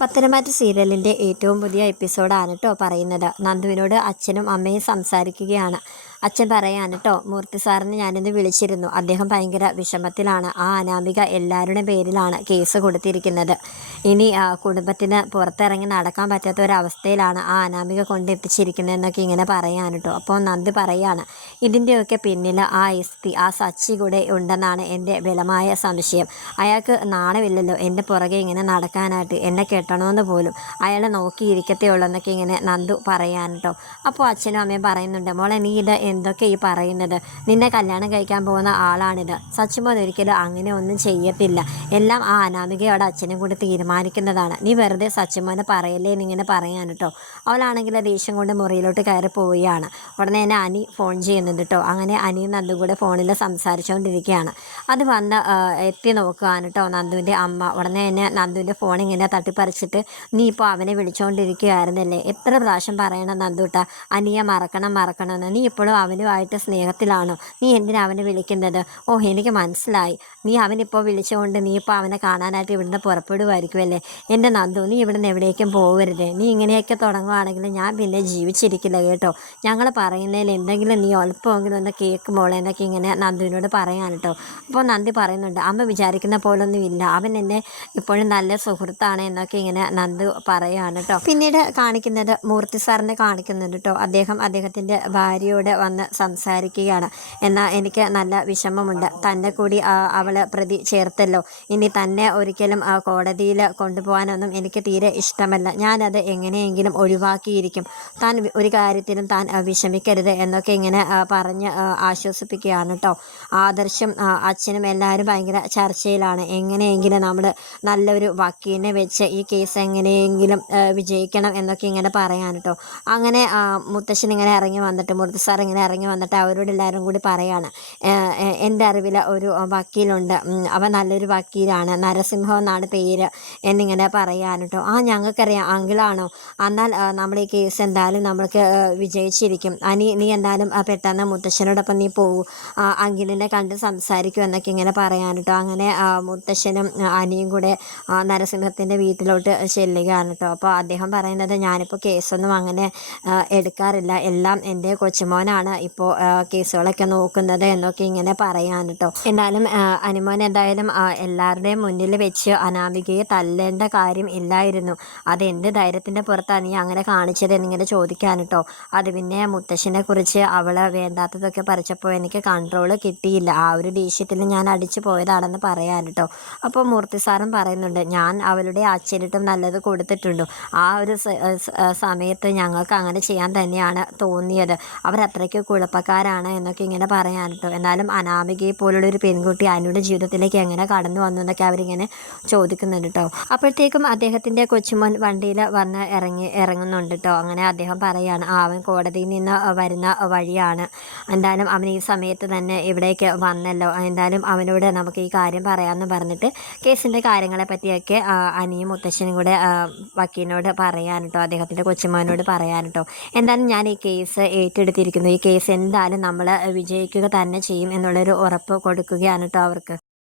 പത്തനംമാറ്റ സീരിയലിൻ്റെ ഏറ്റവും പുതിയ എപ്പിസോഡാണ് കേട്ടോ പറയുന്നത്. നന്ദുവിനോട് അച്ഛനും അമ്മയും സംസാരിക്കുകയാണ്. അച്ഛൻ പറയാണ് കേട്ടോ, മൂർത്തി സാറിന് ഞാനിന്ന് വിളിച്ചിരുന്നു. അദ്ദേഹം ഭയങ്കര വിഷമത്തിലാണ്. ആ അനാമിക എല്ലാവരുടെയും പേരിലാണ് കേസ് കൊടുത്തിരിക്കുന്നത്. ഇനി കുടുംബത്തിന് പുറത്തിറങ്ങി നടക്കാൻ പറ്റാത്ത ഒരവസ്ഥയിലാണ് ആ അനാമിക കൊണ്ടെത്തിച്ചിരിക്കുന്നതെന്നൊക്കെ ഇങ്ങനെ പറയാൻ കേട്ടോ. അപ്പോൾ നന്ദി പറയാണ്, ഇതിൻ്റെയൊക്കെ പിന്നിൽ ആ SP ആ സച്ചി കൂടെ ഉണ്ടെന്നാണ് എൻ്റെ ബലമായ സംശയം. അയാൾക്ക് നാണമില്ലല്ലോ എൻ്റെ പുറകെ ഇങ്ങനെ നടക്കാനായിട്ട്. എന്നെ കെട്ടണമെന്ന് പോലും അയാളെ നോക്കിയിരിക്കത്തേ ഉള്ളൂ എന്നൊക്കെ ഇങ്ങനെ നന്ദു പറയാൻ കേട്ടോ. അപ്പോൾ അച്ഛനും അമ്മയും പറയുന്നുണ്ട്, മോളെ നീ ഇത് എന്തൊക്കെ ഈ പറയുന്നത്? നിന്നെ കല്യാണം കഴിക്കാൻ പോകുന്ന ആളാണിത്. സച്ചിമോൻ ഒരിക്കലും അങ്ങനെ ഒന്നും ചെയ്യത്തില്ല. എല്ലാം ആ അനാമികയോട് അച്ഛനും കൂടി തീരുമാനിക്കുന്നതാണ്. നീ വെറുതെ സച്ചിമോനെ പറയല്ലേ എന്നിങ്ങനെ പറയാൻ കേട്ടോ. അവളാണെങ്കിൽ ദേഷ്യം കൊണ്ട് മുറിയിലോട്ട് കയറി പോവുകയാണ്. ഉടനെ തന്നെ അനി ഫോൺ ചെയ്യുന്നുണ്ട് കേട്ടോ. അങ്ങനെ അനിയും നന്ദു കൂടെ ഫോണിൽ സംസാരിച്ചുകൊണ്ടിരിക്കുകയാണ്. അത് വന്ന് എത്തി നോക്കുകയാണ് കേട്ടോ നന്ദുവിൻ്റെ അമ്മ. ഉടനെ തന്നെ നന്ദുവിൻ്റെ ഫോൺ ഇങ്ങനെ തട്ടിപ്പറിച്ചിട്ട്, നീ ഇപ്പോൾ അവനെ വിളിച്ചുകൊണ്ടിരിക്കുകയായിരുന്നല്ലേ? എത്ര പ്രാവശ്യം പറയണം നന്ദുട്ട, അനിയെ മറക്കണമെന്ന്. നീ ഇപ്പോഴും അവനുമായിട്ട് സ്നേഹത്തിലാണോ? നീ എന്തിനാ അവനെ വിളിക്കുന്നത്? ഓ, എനിക്ക് മനസ്സിലായി. നീ അവനിപ്പോൾ വിളിച്ചുകൊണ്ട് നീ ഇപ്പോൾ അവനെ കാണാനായിട്ട് ഇവിടുന്ന് പുറപ്പെടുമായിരിക്കുമല്ലേ? എൻ്റെ നന്ദു, നീ ഇവിടുന്ന് എവിടേക്കും പോകരുത്. നീ ഇങ്ങനെയൊക്കെ തുടങ്ങുകയാണെങ്കിൽ ഞാൻ പിന്നെ ജീവിച്ചിരിക്കില്ല കേട്ടോ. ഞങ്ങൾ പറയുന്നതിൽ എന്തെങ്കിലും നീ അല്പമെങ്കിലും ഒന്ന് കേക്ക് മോളെ എന്നൊക്കെ ഇങ്ങനെ നന്ദുവിനോട് പറയാൻ കേട്ടോ. അപ്പോൾ നന്ദി പറയുന്നുണ്ട്, അമ്മ വിചാരിക്കുന്ന പോലൊന്നും ഇല്ല. അവൻ എന്നെ ഇപ്പോഴും നല്ല സുഹൃത്താണ് എന്നൊക്കെ ഇങ്ങനെ നന്ദു പറയുകയാണ് കേട്ടോ. പിന്നീട് കാണിക്കുന്നത് മൂർത്തി സാറിനെ കാണിക്കുന്നുണ്ട് കേട്ടോ. അദ്ദേഹത്തിൻ്റെ ഭാര്യയോട് വന്ന് സംസാരിക്കുകയാണ്. എന്നാൽ എനിക്ക് നല്ല വിഷമമുണ്ട്. തന്നെ കൂടി അവൾ പ്രതി ചേർത്തല്ലോ. ഇനി തന്നെ ഒരിക്കലും കോടതിയിൽ കൊണ്ടുപോകാനൊന്നും എനിക്ക് തീരെ ഇഷ്ടമല്ല. ഞാനത് എങ്ങനെയെങ്കിലും ഒഴിവാക്കിയിരിക്കും. താൻ ഒരു കാര്യത്തിലും താൻ വിഷമിക്കരുത് എന്നൊക്കെ ഇങ്ങനെ പറഞ്ഞ് ആശ്വസിപ്പിക്കുകയാണ് കേട്ടോ. ആദർശം അച്ഛനും എല്ലാവരും ഭയങ്കര ചർച്ചയിലാണ്. എങ്ങനെയെങ്കിലും നമ്മൾ നല്ലൊരു വക്കീലിനെ വെച്ച് ഈ കേസ് എങ്ങനെയെങ്കിലും വിജയിക്കണം എന്നൊക്കെ ഇങ്ങനെ പറയാൻ കേട്ടോ. അങ്ങനെ മുത്തശ്ശൻ ഇങ്ങനെ ഇറങ്ങി വന്നിട്ട്, മൂർത്തി സാർ ഇങ്ങനെ ഇറങ്ങി വന്നിട്ട് അവരോട് എല്ലാവരും കൂടി പറയാണ്, എൻ്റെ അറിവിൽ ഒരു വക്കീലുണ്ട്. അവൻ നല്ലൊരു വക്കീലാണ്, നരസിംഹം എന്നാണ് പേര് എന്നിങ്ങനെ പറയാൻ കേട്ടോ. ഞങ്ങൾക്കറിയാം, അങ്കിളാണോ? എന്നാൽ നമ്മൾ ഈ കേസ് എന്തായാലും നമ്മൾക്ക് വിജയിച്ചിരിക്കും. നീ എന്തായാലും പെട്ടെന്ന് മുത്തശ്ശനോടൊപ്പം നീ പോകൂ, അങ്കിളിനെ കണ്ട് സംസാരിക്കും എന്നൊക്കെ ഇങ്ങനെ പറയാൻ കേട്ടോ. അങ്ങനെ മുത്തശ്ശനും അനിയും കൂടെ നരസിംഹത്തിൻ്റെ വീട്ടിലോട്ട് ചെല്ലുകയാണ് കേട്ടോ. അപ്പോൾ അദ്ദേഹം പറയുന്നത്, ഞാനിപ്പോൾ കേസൊന്നും അങ്ങനെ എടുക്കാറില്ല. എല്ലാം എൻ്റെ കൊച്ചുമോനാണ് ഇപ്പോൾ കേസുകളൊക്കെ നോക്കുന്നത് എന്നൊക്കെ ഇങ്ങനെ പറയാൻ കേട്ടോ. എന്നാലും അനുമോൻ എന്തായാലും എല്ലാവരുടെയും മുന്നിൽ വെച്ച് അനാമികയെ തല്ലേണ്ട കാര്യം ഇല്ലായിരുന്നു. അതെന്ത് ധൈര്യത്തിൻ്റെ പുറത്താണ് നീ അങ്ങനെ കാണിച്ചത് എന്നിങ്ങനെ ചോദിക്കാൻ കേട്ടോ. അത് പിന്നെ മുത്തശ്ശനെ കുറിച്ച് അവൾ വേണ്ടാത്തതൊക്കെ പറിച്ചപ്പോൾ എനിക്ക് കൺട്രോൾ കിട്ടിയില്ല. ആ ഒരു ദേഷ്യത്തിൽ ഞാൻ അടിച്ചു പോയതാണെന്ന് പറയാൻ കേട്ടോ. അപ്പോൾ മൂർത്തി സാറും പറയുന്നുണ്ട്, ഞാൻ അവളുടെ അച്ഛനിട്ടും നല്ലത് കൊടുത്തിട്ടുണ്ടോ? ആ ഒരു സമയത്ത് ഞങ്ങൾക്ക് അങ്ങനെ ചെയ്യാൻ തന്നെയാണ് തോന്നിയത്. അവരത്രയ്ക്ക് കുഴപ്പക്കാരാണ് എന്നൊക്കെ ഇങ്ങനെ പറയാൻ കേട്ടോ. എന്നാലും അനാമികയെ പോലുള്ളൊരു പെൺകുട്ടി അനുയുടെ ജീവിതത്തിലേക്ക് എങ്ങനെ കടന്നു വന്നു എന്നൊക്കെ അവരിങ്ങനെ ചോദിക്കുന്നുണ്ട് കേട്ടോ. അപ്പോഴത്തേക്കും അദ്ദേഹത്തിൻ്റെ കൊച്ചുമോൻ വണ്ടിയിൽ വന്ന് ഇറങ്ങുന്നുണ്ട് കേട്ടോ. അങ്ങനെ അദ്ദേഹം പറയാണ്, അവൻ കോടതിയിൽ നിന്ന് വരുന്ന വഴിയാണ്. എന്തായാലും അവൻ ഈ സമയത്ത് തന്നെ ഇവിടേക്ക് വന്നല്ലോ. എന്തായാലും അവനോട് നമുക്ക് ഈ കാര്യം പറയാമെന്ന് പറഞ്ഞിട്ട് കേസിൻ്റെ കാര്യങ്ങളെ പറ്റിയൊക്കെ അനിയും മുത്തശ്ശനും കൂടെ വക്കീലിനോട് പറയാൻ കേട്ടോ, അദ്ദേഹത്തിൻ്റെ കൊച്ചുമോനോട് പറയാൻ കേട്ടോ. എന്തായാലും ഞാൻ ഈ കേസ് ഏറ്റെടുത്തിരിക്കുന്നു. ഈ കേസ് എന്തായാലും നമ്മൾ വിജയിക്കുക തന്നെ ചെയ്യും എന്നുള്ളൊരു ഉറപ്പ് കൊടുക്കുകയാണ് കേട്ടോ അവർക്ക്.